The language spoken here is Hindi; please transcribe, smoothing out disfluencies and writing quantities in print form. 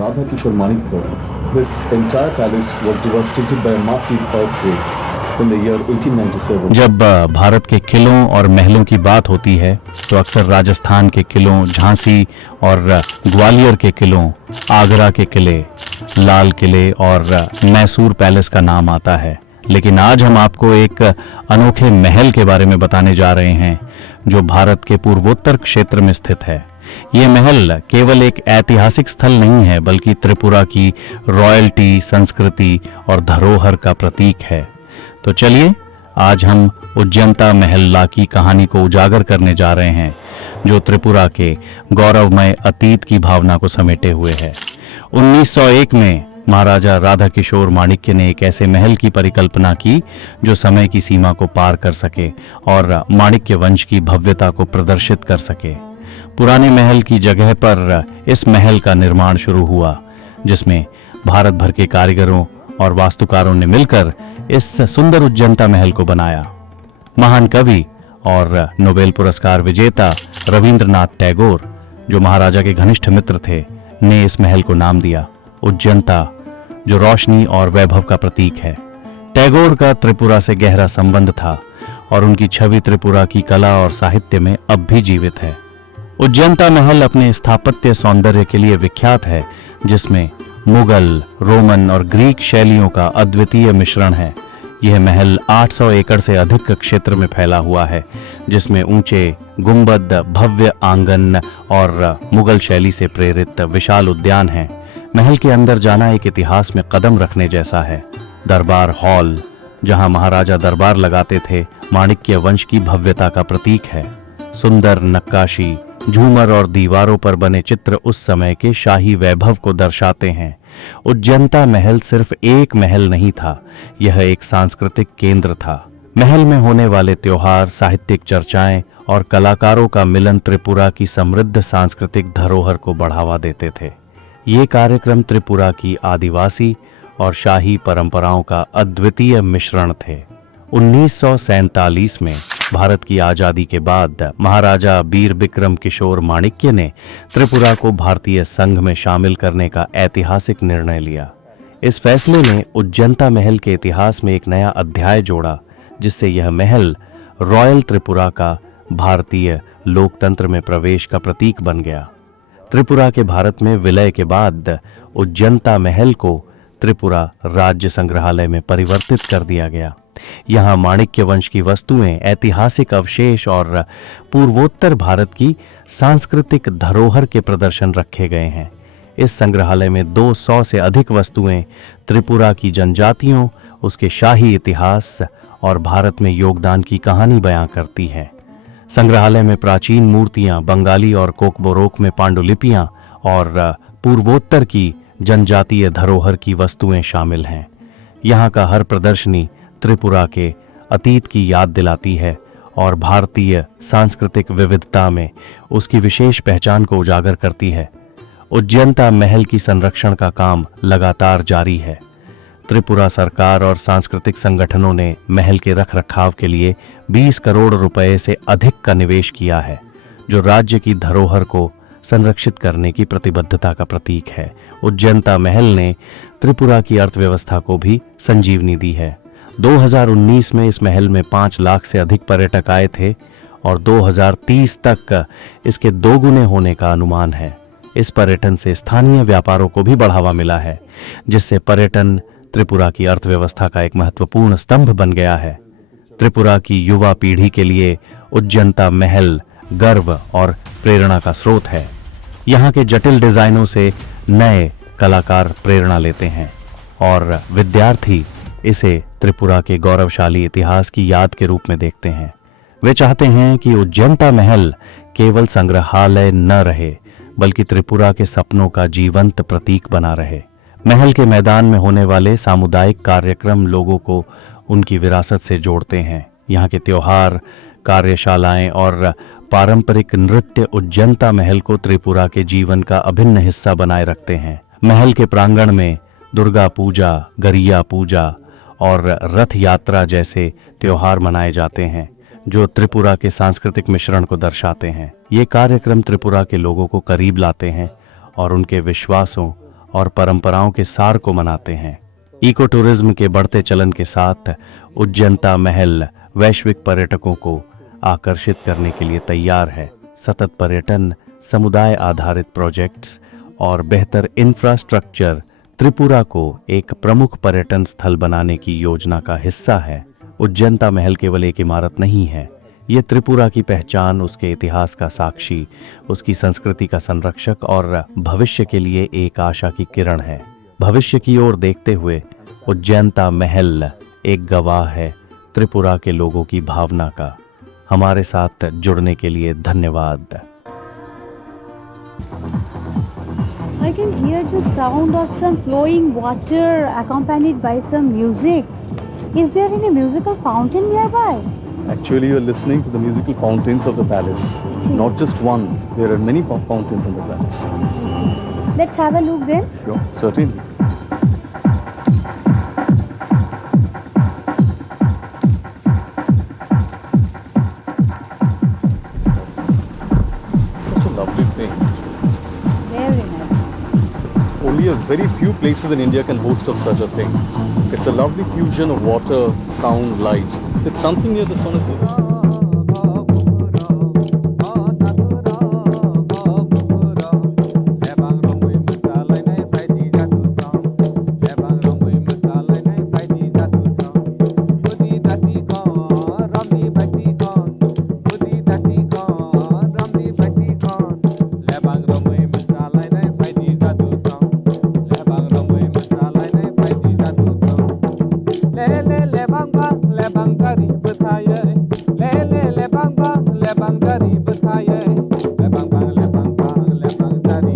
Radha Kishore Manikpur. This entire palace was devastated by a massive earthquake in the year 1897. जब भारत के किलों और महलों की बात होती है तो अक्सर राजस्थान के किलों, झांसी और ग्वालियर के किलों, आगरा के किले, लाल किले और मैसूर पैलेस का नाम आता है। लेकिन आज हम आपको एक अनोखे महल के बारे में बताने जा रहे हैं जो भारत के पूर्वोत्तर क्षेत्र में स्थित है। ये महल केवल एक ऐतिहासिक स्थल नहीं है बल्कि त्रिपुरा की रॉयल्टी, संस्कृति और धरोहर का प्रतीक है। तो चलिए आज हम उज्जैनता महल की कहानी को उजागर करने जा रहे हैं जो त्रिपुरा के गौरवमय अतीत की भावना को समेटे हुए है। 1901 में महाराजा राधा किशोर माणिक्य ने एक ऐसे महल की परिकल्पना की जो समय की सीमा को पार कर सके और माणिक्य वंश की भव्यता को प्रदर्शित कर सके। पुराने महल की जगह पर इस महल का निर्माण शुरू हुआ जिसमें भारत भर के कारीगरों और वास्तुकारों ने मिलकर इस सुंदर उज्जैनता महल को बनाया। महान कवि और नोबेल पुरस्कार विजेता रविंद्रनाथ टैगोर, जो महाराजा के घनिष्ठ मित्र थे, ने इस महल को नाम दिया उज्जैनता, जो रोशनी और वैभव का प्रतीक है। टैगोर का त्रिपुरा से गहरा संबंध था और उनकी छवि त्रिपुरा की कला और साहित्य में अब भी जीवित है। उज्जैनता महल अपने स्थापत्य सौंदर्य के लिए विख्यात है जिसमें मुगल, रोमन और ग्रीक शैलियों का अद्वितीय मिश्रण है। यह महल 800 एकड़ से अधिक क्षेत्र में फैला हुआ है जिसमें ऊंचे गुंबद, भव्य आंगन और मुगल शैली से प्रेरित विशाल उद्यान हैं। महल के अंदर जाना एक इतिहास में कदम रखने जैसा है। दरबार हॉल, जहां महाराजा दरबार लगाते थे, माणिक्य वंश की भव्यता का प्रतीक है। सुंदर नक्काशी, झूमर और दीवारों पर बने चित्र उस समय के शाही वैभव को दर्शाते हैं। उज्जैनता महल सिर्फ एक महल नहीं था, यह एक सांस्कृतिक केंद्र था। महल में होने वाले त्योहार, साहित्यिक चर्चाएं और कलाकारों का मिलन त्रिपुरा की समृद्ध सांस्कृतिक धरोहर को बढ़ावा देते थे। ये कार्यक्रम त्रिपुरा की आदिवासी और शाही परंपराओं का अद्वितीय मिश्रण थे। 1947 में भारत की आजादी के बाद महाराजा बीर बिक्रम किशोर माणिक्य ने त्रिपुरा को भारतीय संघ में शामिल करने का ऐतिहासिक निर्णय लिया। इस फैसले ने उज्जैनता महल के इतिहास में एक नया अध्याय जोड़ा जिससे यह महल रॉयल त्रिपुरा का भारतीय लोकतंत्र में प्रवेश का प्रतीक बन गया। त्रिपुरा के भारत में विलय के बाद उज्जैनता महल को त्रिपुरा राज्य संग्रहालय में परिवर्तित कर दिया गया। यहाँ माणिक्य वंश की वस्तुएं, ऐतिहासिक अवशेष और पूर्वोत्तर भारत की सांस्कृतिक धरोहर के प्रदर्शन रखे गए हैं। इस संग्रहालय में 200 से अधिक वस्तुएं त्रिपुरा की जनजातियों, उसके शाही इतिहास और भारत में योगदान की कहानी बयां करती हैं। संग्रहालय में प्राचीन मूर्तियां, बंगाली और कोकबोरोक में पांडुलिपियां और पूर्वोत्तर की जनजातीय धरोहर की वस्तुएं शामिल हैं। यहाँ का हर प्रदर्शनी त्रिपुरा के अतीत की याद दिलाती है और भारतीय सांस्कृतिक विविधता में उसकी विशेष पहचान को उजागर करती है। उज्जैनता महल की संरक्षण का काम लगातार जारी है। त्रिपुरा सरकार और सांस्कृतिक संगठनों ने महल के रखरखाव के लिए 20 करोड़ रुपए से अधिक का निवेश किया है, जो राज्य की धरोहर को संरक्षित करने की प्रतिबद्धता का प्रतीक है। उज्जैनता महल ने त्रिपुरा की अर्थव्यवस्था को भी संजीवनी दी है। 2019 में इस महल में 5 लाख से अधिक पर्यटक आए थे और 2030 तक इसके दोगुने होने का अनुमान है। इस पर्यटन से स्थानीय व्यापारों को भी बढ़ावा मिला है, जिससे पर्यटन त्रिपुरा की अर्थव्यवस्था का एक महत्वपूर्ण स्तंभ बन गया है। त्रिपुरा की युवा पीढ़ी के लिए उज्जैनता महल गर्व और प्रेरणा का स्रोत है। यहाँ के जटिल डिजाइनों से नए कलाकार प्रेरणा लेते हैं और विद्यार्थी इसे त्रिपुरा के गौरवशाली इतिहास की याद के रूप में देखते हैं। वे चाहते हैं कि उज्जैनता महल केवल संग्रहालय न रहे बल्कि त्रिपुरा के सपनों का जीवंत प्रतीक बना रहे। महल के मैदान में होने वाले सामुदायिक कार्यक्रम लोगों को उनकी विरासत से जोड़ते हैं। यहाँ के त्योहार, कार्यशालाएं और पारंपरिक नृत्य उज्जैनता महल को त्रिपुरा के जीवन का अभिन्न हिस्सा बनाए रखते हैं। महल के प्रांगण में दुर्गा पूजा, गरिया पूजा और रथ यात्रा जैसे त्योहार मनाए जाते हैं, जो त्रिपुरा के सांस्कृतिक मिश्रण को दर्शाते हैं। ये कार्यक्रम त्रिपुरा के लोगों को करीब लाते हैं और उनके विश्वासों और परंपराओं के सार को मनाते हैं। इको टूरिज्म के बढ़ते चलन के साथ उज्जैनता महल वैश्विक पर्यटकों को आकर्षित करने के लिए तैयार है। सतत पर्यटन, समुदाय आधारित प्रोजेक्ट्स और बेहतर इंफ्रास्ट्रक्चर त्रिपुरा को एक प्रमुख पर्यटन स्थल बनाने की योजना का हिस्सा है। उज्जैनता महल केवल एक इमारत नहीं है, ये त्रिपुरा की पहचान, उसके इतिहास का साक्षी, उसकी संस्कृति का संरक्षक और भविष्य के लिए एक आशा की किरण है। भविष्य की ओर देखते हुए उज्जैनता महल एक गवाह है त्रिपुरा के लोगों की भावना का। हमारे साथ जुड़ने के लिए धन्यवाद। I can hear the sound of some flowing water accompanied by some music. Is there any musical fountain nearby? Actually, you're listening to the musical fountains of the palace. See. Not just one, there are many fountains in the palace. Let's have a look then. Sure, certainly. Such a lovely thing. Very nice. Only a very few places in India can boast of such a thing. It's a lovely fusion of water, sound, light. It's something near the sun is never. Lebang dari betaye, lebang bang, lebang bang, lebang dari